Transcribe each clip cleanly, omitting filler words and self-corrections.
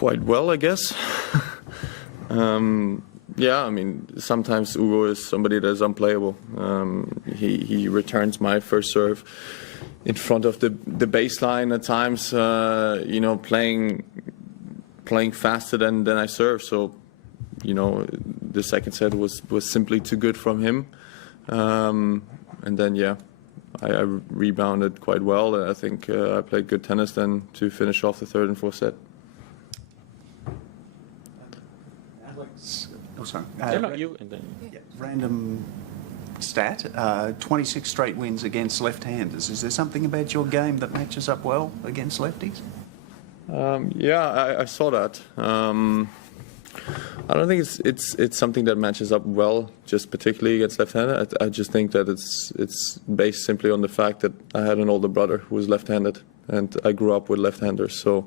Quite well, I guess. Yeah, I mean, sometimes Ugo is somebody that's unplayable. He returns my first serve in front of the baseline at times, you know, playing faster than I serve. So, you know, the second set was simply too good from him. And then, yeah, I rebounded quite well. I think I played good tennis then to finish off the third and fourth set. Oh, sorry. Not you. And then. Yeah, random stat, 26 straight wins against left-handers. Is there something about your game that matches up well against lefties? Yeah, I saw that. I don't think it's something that matches up well, just particularly against left-handed. I just think that it's based simply on the fact that I had an older brother who was left-handed, and I grew up with left-handers. So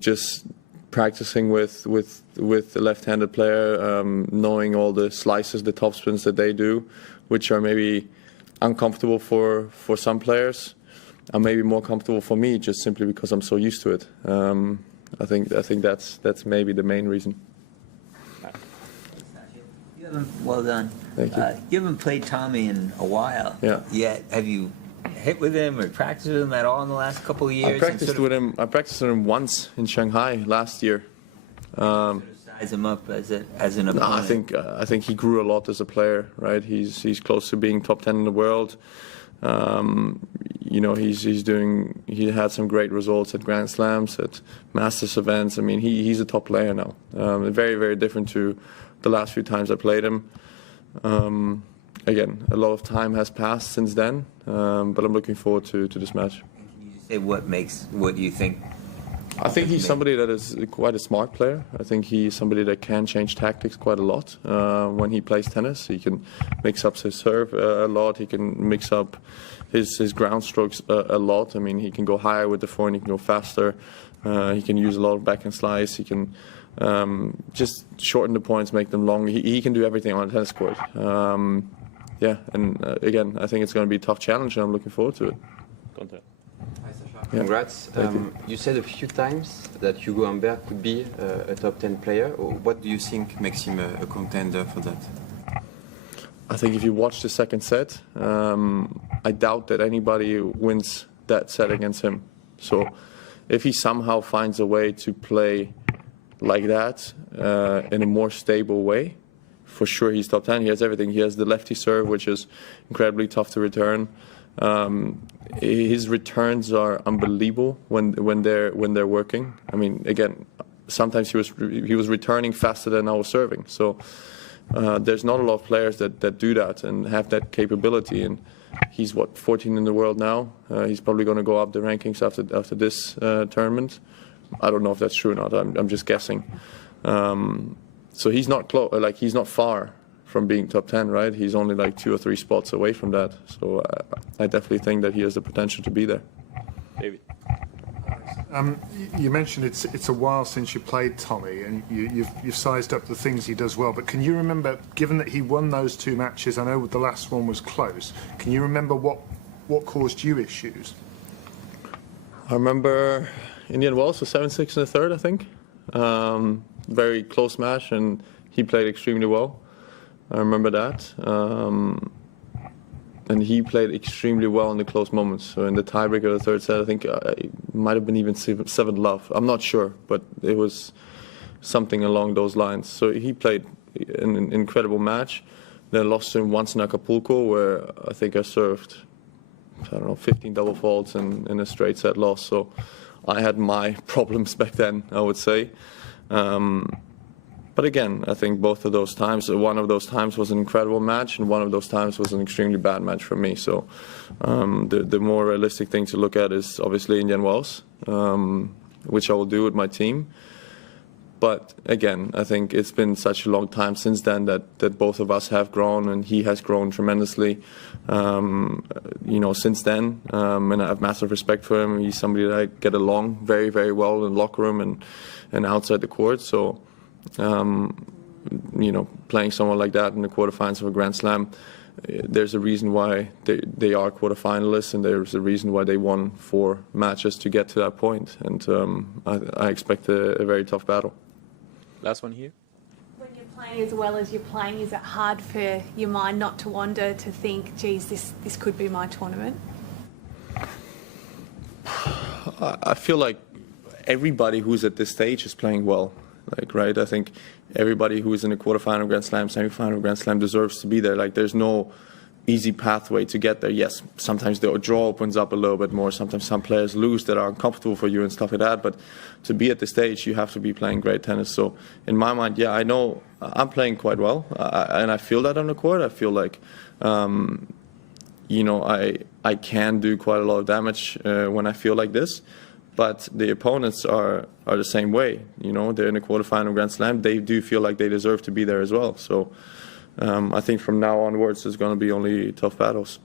just practicing with the left-handed player, knowing all the slices, the topspins that they do, which are maybe uncomfortable for some players, are maybe more comfortable for me, just simply because I'm so used to it. I think that's maybe the main reason. Well done. Thank you. You haven't played Tommy in a while. Yeah. Yet. Have you hit with him or practiced with him at all in the last couple of years? I practiced with him once in Shanghai last year. Size him up as an opponent. No, I think he grew a lot as a player. Right, he's close to being top 10 in the world. You know, he had some great results at Grand Slams, at Masters events. I mean, he's a top player now. Very, very different to the last few times I played him. Again, a lot of time has passed since then, but I'm looking forward to this match. Can you just say what do you think? I think he's somebody that is quite a smart player. I think he's somebody that can change tactics quite a lot when he plays tennis. He can mix up his serve a lot. He can mix up his ground strokes a lot. I mean, he can go higher with the forehand. He can go faster. He can use a lot of backhand slice. He can just shorten the points, make them long. He can do everything on a tennis court. Yeah, and again, I think it's going to be a tough challenge, and I'm looking forward to it. Contact. Congrats. You said a few times that Ugo Humbert could be a top 10 player. What do you think makes him a contender for that? I think if you watch the second set, I doubt that anybody wins that set against him. So if he somehow finds a way to play like that in a more stable way, for sure he's top 10. He has everything. He has the lefty serve, which is incredibly tough to return. His returns are unbelievable when they're working. I mean, again, sometimes he was returning faster than I was serving. So there's not a lot of players that do that and have that capability. And he's 14 in the world now. He's probably going to go up the rankings after this tournament. I don't know if that's true or not. I'm just guessing. So he's not close. Like, he's not far from being top 10, right? He's only like 2 or 3 spots away from that. So I definitely think that he has the potential to be there. David. You mentioned it's a while since you played Tommy, and you've sized up the things he does well. But can you remember, given that he won those 2 matches, I know the last one was close. Can you remember what caused you issues? I remember Indian Wells was 7-6 in the third, I think. Very close match, and he played extremely well. I remember that. And he played extremely well in the close moments. So in the tiebreaker of the third set, I think it might have been even 7-love. I'm not sure, but it was something along those lines. So he played an incredible match. Then I lost to him once in Acapulco, where I think I served, I don't know, 15 double faults in a straight set loss. So I had my problems back then, I would say. But again, I think both of those times, one of those times was an incredible match, and one of those times was an extremely bad match for me. So the more realistic thing to look at is obviously Indian Wells, which I will do with my team. But again, I think it's been such a long time since then that both of us have grown, and he has grown tremendously, you know, since then. And I have massive respect for him. He's somebody that I get along very, very well in the locker room and outside the court. So, you know, playing someone like that in the quarterfinals of a Grand Slam, there's a reason why they are quarterfinalists, and there's a reason why they won 4 matches to get to that point. And I expect a very tough battle. Last one here. When you're playing as well as you're playing, is it hard for your mind not to wander, to think, geez, this could be my tournament? I feel like everybody who's at this stage is playing well. Like, right? I think everybody who is in the quarterfinal Grand Slam, semi-final Grand Slam deserves to be there. Like, there's no easy pathway to get there. Yes, sometimes the draw opens up a little bit more. Sometimes some players lose that are uncomfortable for you and stuff like that. But to be at the stage, you have to be playing great tennis. So in my mind, yeah, I know I'm playing quite well, and I feel that on the court. I feel like, you know, I can do quite a lot of damage when I feel like this. But the opponents are the same way. You know, they're in the quarterfinal Grand Slam. They do feel like they deserve to be there as well. So I think from now onwards, there's going to be only tough battles.